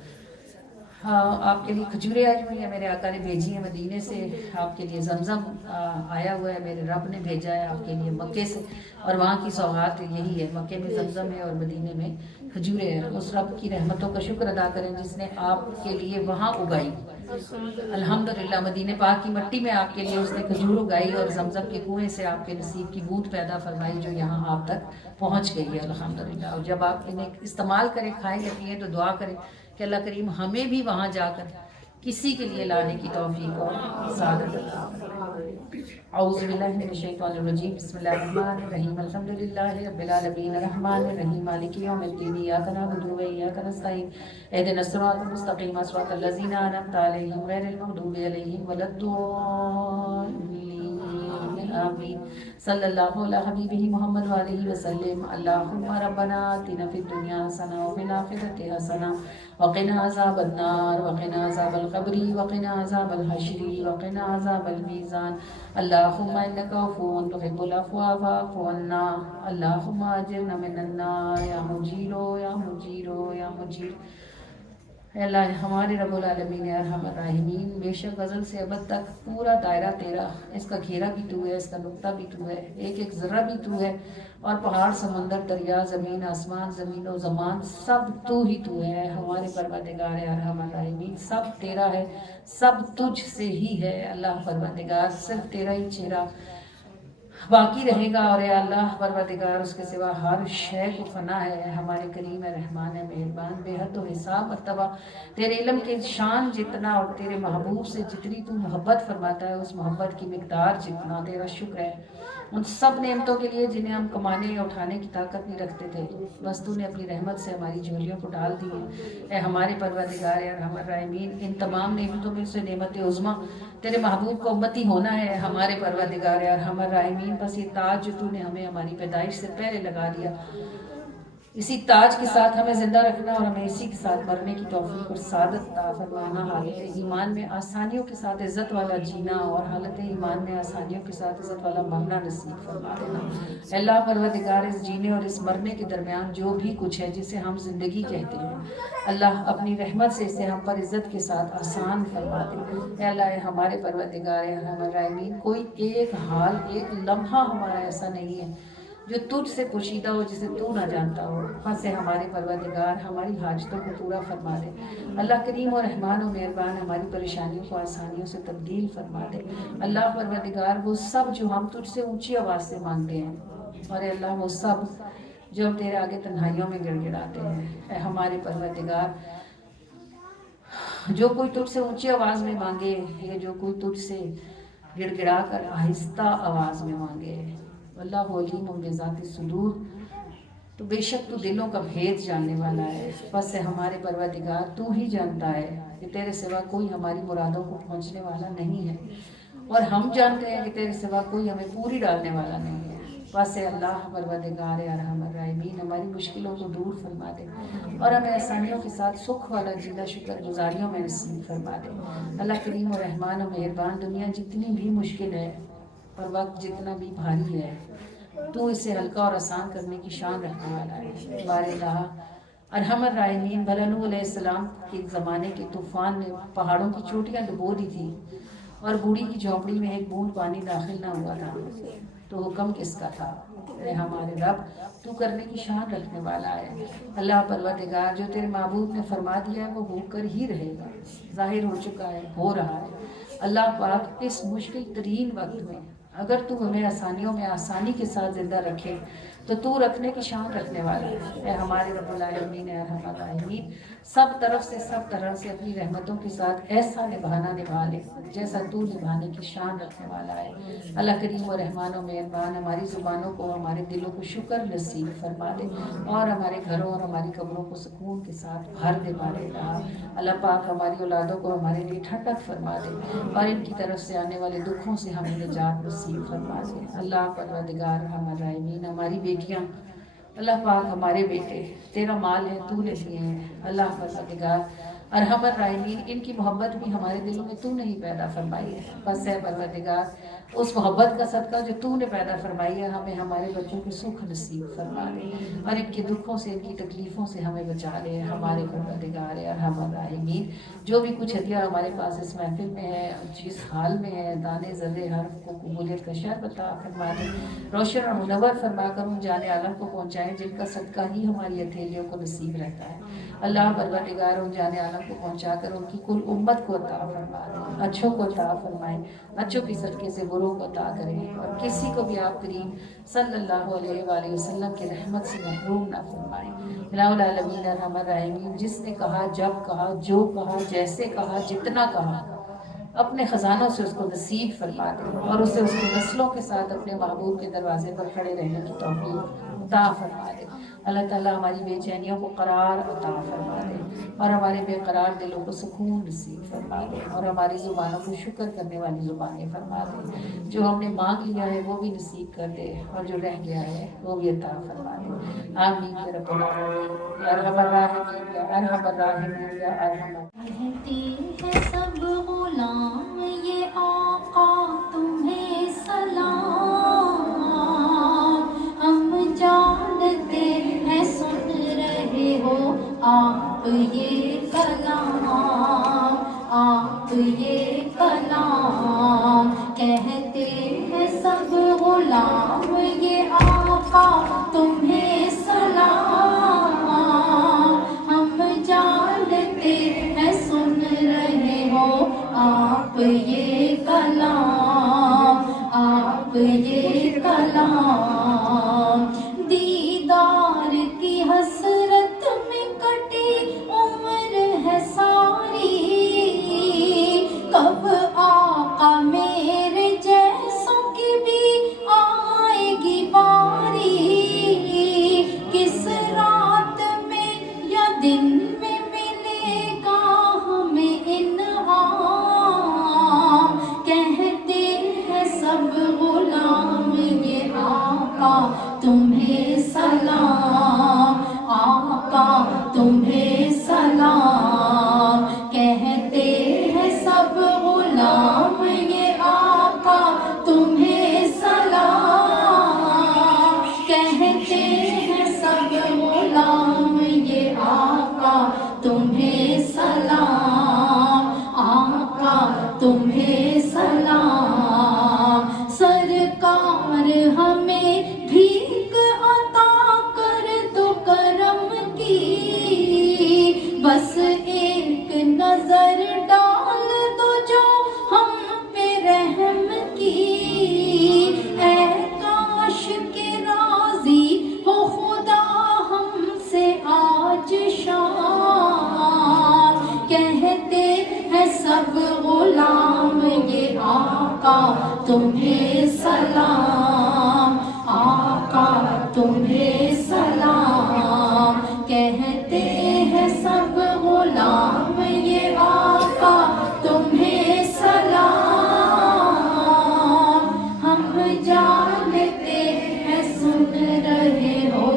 ہاں آپ کے لیے کھجوریں آئی ہوئی ہیں، میرے آقا نے بھیجی ہیں مدینے سے. آپ کے لیے زمزم آیا ہوا ہے، میرے رب نے بھیجا ہے آپ کے لیے مکے سے، اور وہاں کی سوغات یہی ہے. مکے میں زمزم ہے اور مدینے میں کھجوریں ہیں. اس رب کی رحمتوں کا شکر ادا کریں جس نے آپ کے لیے وہاں اگائی. الحمدللہ مدینے پاک کی مٹی میں آپ کے لیے اس نے کھجور اگائی، اور زمزم کے کنویں سے آپ کے نصیب کی بوند پیدا فرمائی جو یہاں آپ تک پہنچ گئی ہے الحمدللہ. اور جب آپ انہیں استعمال کریں، کھائیں گے پیئیں تو دعا کریں کہ اللہ کریم ہمیں بھی وہاں جا کر کسی کے لیے لانے کی توفیق اور سعادت عطا فرمائے. اعوذ باللہ من الشیطان الرجیم. بسم اللہ الرحمن الرحیم. الحمدللہ رب العالمین الرحمن الرحیم مالک یوم الدین. ایاک نعبد و ایاک نستعین. اهدنا الصراط المستقیم صراط الذین انعمت علیہم غیر المغضوب علیہم ولا الضالین. آمین. صلی اللہ علی حبیبہ محمد وآلہ وسلم. اللہم ربنا آتنا فی الدنیا حسنہ وفی الآخرۃ حسنہ وقنا عذاب النار وقنا عذاب القبر وقنا عذاب الحشر وقنا عذاب المیزان. اللہم انک عفو تحب العفو فاعف عنا. اللہم اجرنا من النار یا مجیر یا مجیر یا مجیر. اے اللہ ہمارے رب العالمین ارحم الراحمین، بے شک ازل سے ابد تک پورا دائرہ تیرا، اس کا گھیرا بھی تو ہے، اس کا نقطہ بھی تو ہے، ایک ایک ذرہ بھی تو ہے، اور پہاڑ سمندر دریا زمین آسمان زمین و زمان سب تو ہی تو ہے. ہمارے پروردگار ارحم الراحمین سب تیرا ہے، سب تجھ سے ہی ہے. اللہ پروردگار صرف تیرا ہی چہرہ باقی رہے گا، اور اے اللہ پروردگار اس کے سوا ہر شے کو فنا ہے. ہمارے کریم رحمان مہربان بے حد و حساب مرتبہ تیرے علم کے شان جتنا اور تیرے محبوب سے جتنی تو محبت فرماتا ہے اس محبت کی مقدار جتنا تیرا شکر ہے ان سب نعمتوں کے لیے جنہیں ہم کمانے یا اٹھانے کی طاقت نہیں رکھتے تھے. بس تو نے اپنی رحمت سے ہماری جھولیوں کو ڈال دی ہے. اے ہمارے پروردگار ارحم الراحمین ان تمام نعمتوں میں سے نعمت عظمیٰ تیرے محبوب کا امتی ہونا ہے. ہمارے پروردگار ارحم الراحمین بس یہ تاج جو تو نے ہمیں ہماری پیدائش سے پہلے لگا دیا، اسی تاج کے ساتھ ہمیں زندہ رکھنا اور ہمیں اسی کے ساتھ مرنے کی توفیق اور سعادت عطا فرمانا. حالت ایمان میں آسانیوں کے ساتھ عزت والا جینا اور حالت ایمان میں آسانیوں کے ساتھ عزت والا مرنا نصیب فرما دینا. اللہ پروردگار اس جینے اور اس مرنے کے درمیان جو بھی کچھ ہے جسے ہم زندگی کہتے ہیں، اللہ اپنی رحمت سے اسے ہم پر عزت کے ساتھ آسان فرما دے. اے اللہ ہمارے پروردگار ارحم الراحمین کوئی ایک حال ایک لمحہ ہمارا ایسا نہیں ہے جو تجھ سے پوشیدہ ہو جسے تو نہ جانتا ہو. بس ہمارے پروردگار ہماری حاجتوں کو پورا فرما دے. اللہ کریم و رحمان و مہربان ہماری پریشانیوں کو آسانیوں سے تبدیل فرما دے. اللہ پروردگار وہ سب جو ہم تجھ سے اونچی آواز سے مانگتے ہیں، اور اے اللہ وہ سب جو ہم تیرے آگے تنہائیوں میں گڑ گڑاتے ہیں، اے ہمارے پروردگار جو کوئی تجھ سے اونچی آواز میں مانگے یا جو کوئی تجھ سے گڑ گڑا کر آہستہ آواز میں مانگے، اللہ علیم و بذات صدور، تو بے شک تو دلوں کا بھید جاننے والا ہے. بس ہمارے پروردگار تو ہی جانتا ہے کہ تیرے سوا کوئی ہماری مرادوں کو پہنچنے والا نہیں ہے، اور ہم جانتے ہیں کہ تیرے سوا کوئی ہمیں پوری ڈالنے والا نہیں ہے. بس اللہ پروردگار ارحم الراحمین ہماری مشکلوں کو دور فرما دے اور ہمیں آسانیوں کے ساتھ سکھ والا جینا شکر گزاریوں میں نصیب فرما دے. اللہ کریم و رحمان و مہربان دنیا جتنی بھی مشکل ہے اور وقت جتنا بھی بھاری ہے تو اسے ہلکا اور آسان کرنے کی شان رکھنے والا ہے. بارے اللہ ارحم الراحمین بھلا نوح علیہ السلام کے زمانے کے طوفان نے پہاڑوں کی چوٹیاں ڈبو دی تھی اور بوڑھی کی جھونپڑی میں ایک بوند پانی داخل نہ ہوا تھا، تو حکم کس کا تھا؟ اے ہمارے رب تو کرنے کی شان رکھنے والا ہے. اللہ پروردگار جو تیرے محبوب نے فرما دیا ہے وہ ہو کر ہی رہے گا، ظاہر ہو چکا ہے، ہو رہا ہے. اللہ پاک اس مشکل ترین وقت میں اگر تو ہمیں آسانیوں میں آسانی کے ساتھ زندہ رکھے تو تو رکھنے کی شان رکھنے والا ہے۔ اے ہمارے رب العالمین، اے ارحم الراحمین، سب طرف سے اپنی رحمتوں کے ساتھ ایسا نبھا لے جیسا تو نبھانے کی شان رکھنے والا ہے۔ اللہ کریم و رحمان و مہربان ہماری زبانوں کو، ہمارے دلوں کو شکر نصیب فرما دے، اور ہمارے گھروں اور ہماری قبروں کو سکون کے ساتھ بھر دے مالے اللہ۔ اللہ پاک ہماری اولادوں کو ہمارے لیے ٹھنڈک فرما دے، اور ان کی طرف سے آنے والے دکھوں سے ہمیں نجات نصیب فرما دے۔ اللہ پروردگار ارحم الراحمین، ہماری بیٹیاں، اللہ پاک ہمارے بیٹے تیرا مال ہے، تو نے دیے ہیں۔ اللہ پروردگار ارحم الراحمین، ان کی محبت بھی ہمارے دلوں میں تو نہیں پیدا فرمائی ہے، بس اے پروردگار اس محبت کا صدقہ جو تو نے پیدا فرمائی ہے، ہمیں ہمارے بچوں کو سکھ نصیب فرما دے، اور ان کے دکھوں سے، ان کی تکلیفوں سے ہمیں بچا لے ہمارے پروردگار ارحم الراحمین۔ جو بھی کچھ ہدیہ ہمارے پاس اس محفل میں ہے، جس حال میں ہے، دانے ذرے حرف کو قبولیت کا شرط عطا فرما دے، روشن اور منور فرما کر ان جانے عالم کو پہنچائیں جن کا صدقہ ہی ہماری ہتھیلیوں کو نصیب رہتا ہے۔ اللہ پروردگار ان جانے عالم کو پہنچا کر ان کی کل امت کو عطا فرما دے، اچھوں کو عطا فرمائے، اچھوں کی صدقے سے بروں کو عطا کریں، اور کسی کو بھی آپ کریم صلی اللہ علیہ وآلہ وسلم کی رحمت سے محروم نہ فرمائیں۔ الہ العالمین ارحم الراحمین، جس نے کہا، جب کہا، جو کہا، جیسے کہا، جتنا کہا، اپنے خزانوں سے اس کو نصیب فرما دے، اور اسے اس کی نسلوں کے ساتھ اپنے محبوب کے دروازے پر کھڑے رہنے کی توفیق عطا فرما دے۔ اللہ تعالیٰ ہماری بے چینیوں کو قرار عطا فرما دے، اور ہمارے بے قرار دلوں کو سکون نصیب فرما دے، اور ہماری زبانوں کو شکر کرنے والی زبانیں فرما دے۔ جو ہم نے مانگ لیا ہے وہ بھی نصیب کر دے، اور جو رہ گیا ہے وہ بھی عطا فرما دے۔ آمین یا رب العالمین، یا ارحم الراحمین، یا ارحم الراحمین، یا ارحم الراحمین۔ کہتے ہیں سب غلام یہ آقا تمہیں سلام، ہم جانتے ہیں سن رہے ہو آپ یہ کلام، آپ یہ کلام۔ کہتے ہیں سب غلام یہ آقا تمہیں سلام، ہم جانتے ہیں سن رہے ہو آپ یہ کلام، آپ یہ کلام۔ دیدار کی حسرت میں کٹی عمر ہے ساری، کب آقا میرے جیسوں کی بھی آئے گی باری، کس رات میں یا دن میں ملے گا ہمیں انعام۔ کہتے ہیں سب غلام یہ آقا تمہیں سلام، آقا تمہیں سلام۔ کہتے ہیں سب غلام یہ آقا تمہیں سلام، کہتے ہیں سب غلام یہ آقا تمہیں سلام، آقا تمہیں سلام۔ سرکار ہمیں بھیک عطا کر دو کرم کی، بس ایک نظر ڈال دو جو ہم پہ رحم کی۔ اے کاش کے راضی ہو خدا ہم سے آج شام۔ کہتے ہیں سب غلام یہ آقا تمہیں سلام، آقا تمہیں سلام۔ کہتے ہیں سب غلام یہ آقا تمہیں سلام، ہم جانتے ہیں سن رہے ہو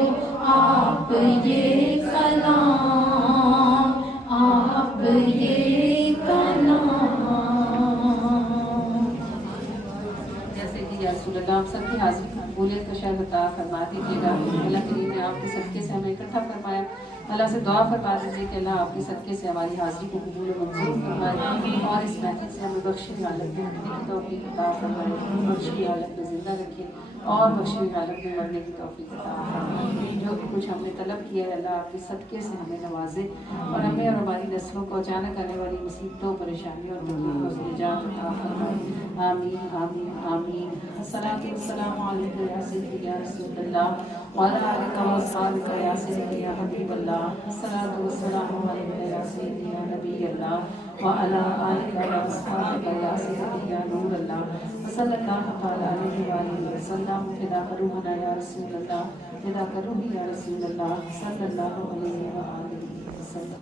آپ یہ کلام، آپ یہ کلام۔ جیسے کہ یا رسول اللہ آپ سب کی حاضری کی قبولیت کا شرط عطا فرما دیجیے گا۔ اللہ کریم نے آپ کے صدقے سے ہمیں اکٹھا فرمایا، اللہ سے دعا فرما دیجیے کہ اللہ آپ کے صدقے سے ہماری حاضری کو قبول و منظور فرمائے، اور اس محفل سے ہمیں بخشی حالت میں رہنے کی توفیق عطا فرمائے، بخشی حالت میں زندہ رکھے، اور بخشی حالت میں مرنے کی توفیق عطا فرمائے۔ جو بھی کچھ ہم نے طلب کیا ہے اللہ آپ کے صدقے سے ہمیں نوازے، اور ہمیں اور ہماری نسلوں کو اچانک آنے والی مصیبتوں پریشانیوں اور تکلیفوں سے نجات عطا فرمائے، آمین آمین آمین۔ الصلاۃ والسلام علیک یا سیدی یا رسول اللہ وعلی آلک و اصحابک یا سیدی یا حبیب اللہ، الصلاۃ والسلام علیک یا سیدی یا نبی اللہ وعلی آلک و اصحابک یا سیدی یا نور اللہ، صلی اللہ تعالی علیہ وآلہ وسلم۔ فدا روحنا یا رسول اللہ، فدا روحی یا رسول اللہ، صلی اللہ علیہ وآلہ وسلم۔